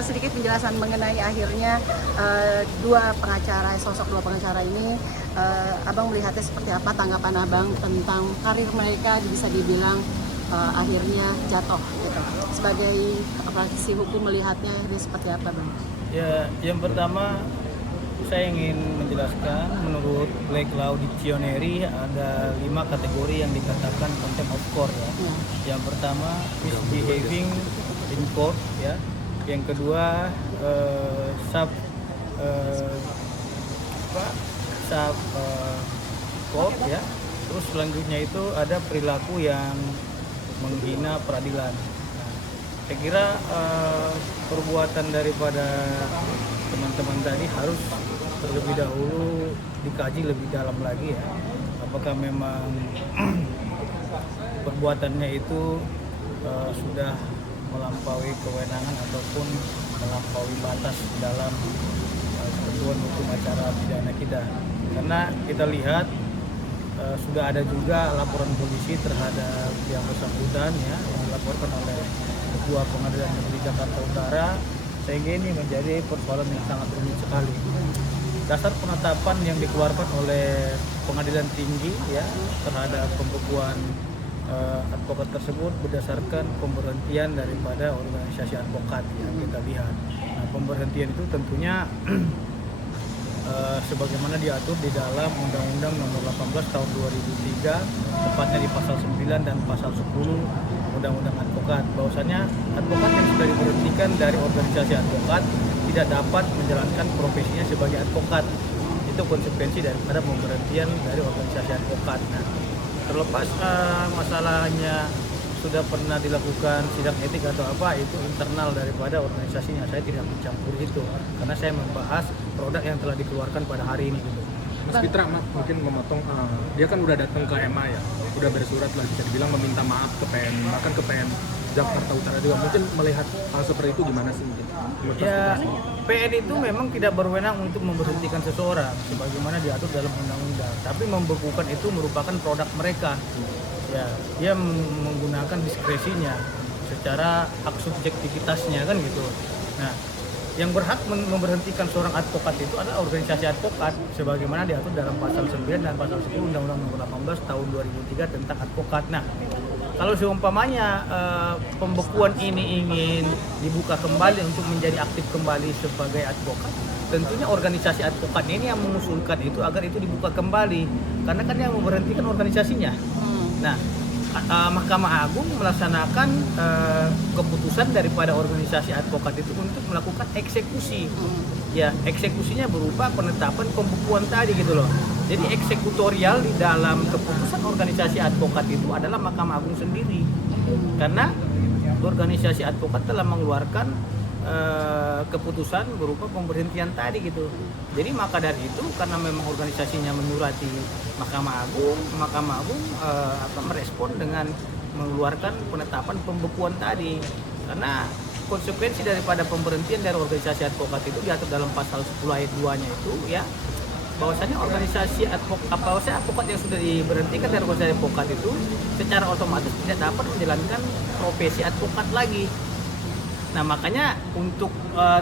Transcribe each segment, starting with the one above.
sedikit penjelasan mengenai akhirnya sosok dua pengacara ini, Abang melihatnya seperti apa, tanggapan Abang tentang karir mereka bisa dibilang akhirnya jatuh gitu. Sebagai praktisi hukum melihatnya ini seperti apa, Bang? Ya, yang pertama saya ingin menjelaskan menurut Lake Law Dictionary ada 5 kategori yang dikatakan contempt of court ya. Yang pertama misbehaving in court ya. Yang kedua sub court ya. Terus selanjutnya itu ada perilaku yang menghina peradilan. Nah, saya kira perbuatan daripada teman-teman tadi harus terlebih dahulu dikaji lebih dalam lagi ya, apakah memang perbuatannya itu sudah melampaui kewenangan ataupun melampaui batas dalam ketentuan hukum acara pidana kita. Karena kita lihat sudah ada juga laporan polisi terhadap yang bersangkutan ya, yang dilaporkan oleh Ketua Pengadilan Negeri Jakarta Utara, sehingga ini menjadi persoalan yang sangat rumit sekali. Dasar penetapan yang dikeluarkan oleh Pengadilan Tinggi ya terhadap pembekuan advokat tersebut berdasarkan pemberhentian daripada organisasi advokat yang kita lihat. Nah, pemberhentian itu tentunya sebagaimana diatur di dalam Undang-Undang Nomor 18 Tahun 2003, tepatnya di Pasal 9 dan Pasal 10 Undang-Undang Advokat, bahwasanya advokat yang sudah diberhentikan dari organisasi advokat tidak dapat menjalankan profesinya sebagai advokat. Itu konsekuensi daripada pemberhentian dari organisasi advokat. Nah, terlepas masalahnya sudah pernah dilakukan sidang etik atau apa, itu internal daripada organisasinya. Saya tidak mencampur itu karena saya membahas produk yang telah dikeluarkan pada hari ini gitu. Mas Fitra, mungkin memotong, dia kan udah datang ke MA ya, udah bersurat lah bisa dibilang meminta maaf ke PN, bahkan ke PN Jakarta Utara juga. Mungkin melihat hal seperti itu gimana sih mungkin? Ya, PN itu memang tidak berwenang untuk memberhentikan seseorang sebagaimana diatur dalam undang-undang, tapi membekukan itu merupakan produk mereka. Ya, dia menggunakan diskresinya secara hak subjektivitasnya kan gitu. Nah, yang berhak memberhentikan seorang advokat itu adalah organisasi advokat sebagaimana diatur dalam Pasal 9 dan Pasal 10 Undang-Undang Nomor 18 Tahun 2003 tentang advokat. Nah, kalau seumpamanya pembekuan ini ingin dibuka kembali untuk menjadi aktif kembali sebagai advokat, tentunya organisasi advokat ini yang mengusulkan itu agar itu dibuka kembali, karena kan yang memberhentikan organisasinya. Nah, Mahkamah Agung melaksanakan keputusan daripada organisasi advokat itu untuk melakukan eksekusi. Ya, eksekusinya berupa penetapan pembekuan tadi gitu loh. Jadi eksekutorial di dalam keputusan organisasi advokat itu adalah Mahkamah Agung sendiri. Karena organisasi advokat telah mengeluarkan keputusan berupa pemberhentian tadi gitu. Jadi maka dari itu, karena memang organisasinya menyurati Mahkamah Agung merespon dengan mengeluarkan penetapan pembekuan tadi. Karena konsekuensi daripada pemberhentian dari organisasi advokat itu diatur dalam Pasal 10 ayat 2-nya itu ya, bahwasanya advokat yang sudah diberhentikan dari organisasi advokat itu secara otomatis tidak dapat menjalankan profesi advokat lagi. Nah, makanya untuk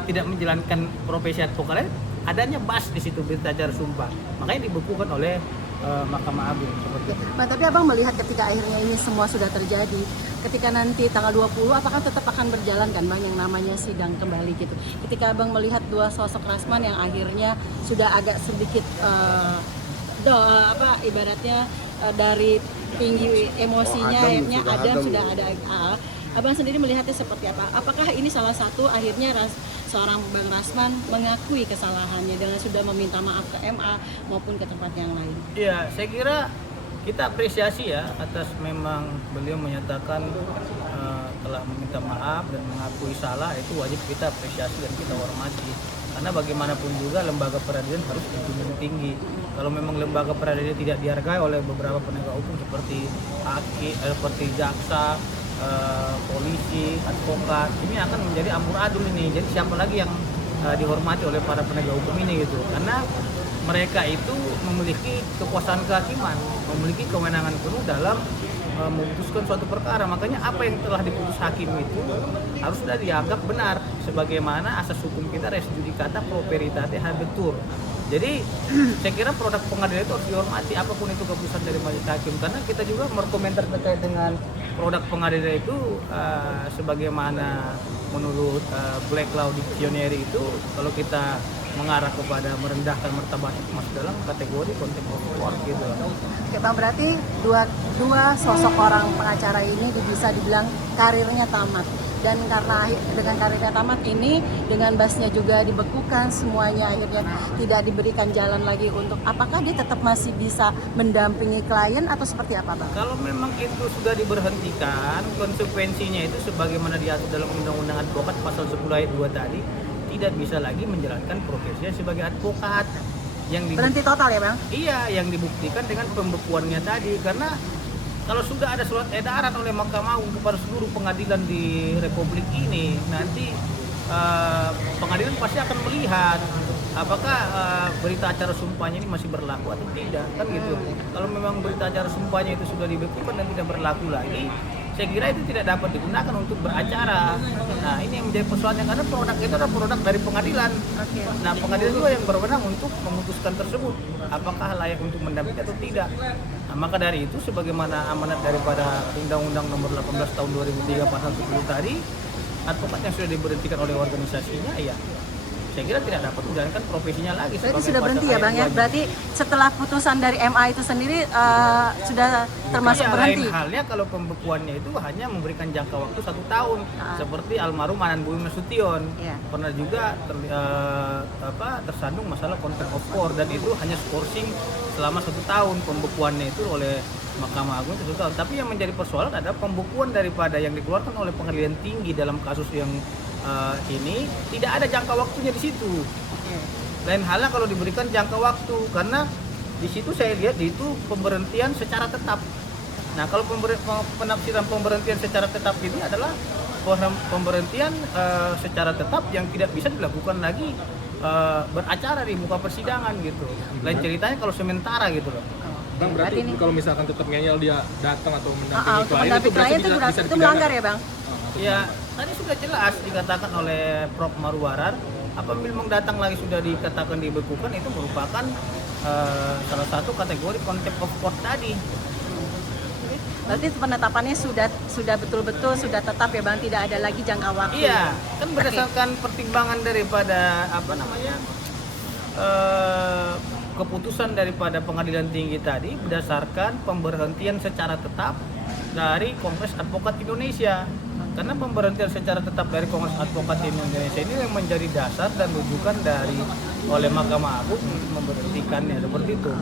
tidak menjalankan profesi advokat adanya BAS di situ, berita acara sumpah. Makanya dibekukan oleh Mahkamah Agung seperti itu. Nah, tapi Abang melihat ketika akhirnya ini semua sudah terjadi, ketika nanti tanggal 20 apakah tetap akan berjalan kan Bang yang namanya sidang kembali gitu. Ketika Abang melihat dua sosok Rasman yang akhirnya sudah agak sedikit ibaratnya dari tinggi emosinya, akhirnya sudah ada Abang sendiri melihatnya seperti apa? Apakah ini salah satu akhirnya seorang Bang Rasman mengakui kesalahannya dengan sudah meminta maaf ke MA maupun ke tempat yang lain? Iya, saya kira kita apresiasi ya atas memang beliau menyatakan telah meminta maaf dan mengakui salah, itu wajib kita apresiasi dan kita hormati. Karena bagaimanapun juga lembaga peradilan harus dijunjung tinggi. Kalau memang lembaga peradilan tidak dihargai oleh beberapa penegak hukum seperti hakim, seperti jaksa, polisi, advokat, ini akan menjadi amburadul ini. Jadi siapa lagi yang dihormati oleh para penegak hukum ini gitu? Karena mereka itu memiliki kekuasaan kehakiman, memiliki kewenangan penuh dalam memutuskan suatu perkara. Makanya apa yang telah diputus hakim itu harus sudah dianggap benar, sebagaimana asas hukum kita res judicata pro veritate habetur. Jadi saya kira produk pengadilan itu harus dihormati apapun itu keputusan dari majelis hakim, karena kita juga berkomentar terkait dengan produk pengadilan itu sebagaimana menurut Black Law Dictionary itu, kalau kita mengarah kepada merendahkan martabat masuk dalam kategori contempt of court gitu. Oke Bang, berarti dua sosok orang pengacara ini bisa dibilang karirnya tamat. Dan karena dengan karirnya tamat ini, dengan basnya juga dibekukan, semuanya akhirnya tidak diberikan jalan lagi untuk, apakah dia tetap masih bisa mendampingi klien atau seperti apa Bang? Kalau memang itu sudah diberhentikan, konsekuensinya itu sebagaimana diatur dalam Undang-Undang Advokat pasal 10 ayat 2 tadi, tidak bisa lagi menjalankan profesinya sebagai advokat. Berhenti total ya Bang? Iya, yang dibuktikan dengan pembekuannya tadi, karena kalau sudah ada surat edaran oleh Mahkamah Agung kepada seluruh pengadilan di Republik ini, nanti pengadilan pasti akan melihat apakah berita acara sumpahnya ini masih berlaku atau tidak, kan gitu. Kalau memang berita acara sumpahnya itu sudah dibekukan dan tidak berlaku lagi, saya kira itu tidak dapat digunakan untuk beracara. Nah, ini yang menjadi persoalannya, karena produk itu adalah produk dari pengadilan. Nah, pengadilan juga yang berwenang untuk memutuskan tersebut, apakah layak untuk mendampingi atau tidak. Nah, maka dari itu, sebagaimana amanat daripada Undang-Undang Nomor 18 Tahun 2003 Pasal 10 tadi, advokat yang sudah diberhentikan oleh organisasinya, ya saya kira tidak dapat menjalankan profesinya lagi. Berarti sudah berhenti ya Bang ya? Berarti setelah putusan dari MA itu sendiri sudah termasuk ya, berhenti? Lain halnya kalau pembekuannya itu hanya memberikan jangka waktu 1 tahun, seperti almarhum Anan Bumi Nasution. Pernah juga tersandung masalah contempt of court, dan itu hanya skorsing selama 1 tahun pembekuannya itu oleh Mahkamah Agung 1 tahun. Tapi yang menjadi persoalan adalah pembekuan daripada yang dikeluarkan oleh pengadilan tinggi dalam kasus yang ini tidak ada jangka waktunya di situ. Lain halnya kalau diberikan jangka waktu, karena di situ saya lihat itu pemberhentian secara tetap. Nah, kalau penafsiran pemberhentian secara tetap ini adalah pemberhentian secara tetap yang tidak bisa dilakukan lagi beracara di muka persidangan gitu. Lain ceritanya kalau sementara gitu loh. Bang, berarti kalau misalkan tetap ngeyel dia datang atau mendampingi klien itu berarti itu melanggar ya Bang? Ya, tadi sudah jelas dikatakan oleh Prof. Marwarar, apabila memang datang lagi sudah dikatakan dibekukan, itu merupakan salah satu kategori contempt of court tadi. Berarti penetapannya sudah betul-betul sudah tetap ya Bang, tidak ada lagi jangka waktu. Iya, kan berdasarkan pertimbangan daripada keputusan daripada pengadilan tinggi tadi, berdasarkan pemberhentian secara tetap dari Kongres Advokat Indonesia. Karena pemberhentian secara tetap dari Kongres Advokat Indonesia ini yang menjadi dasar dan rujukan oleh Mahkamah Agung untuk memberhentikannya, seperti itu.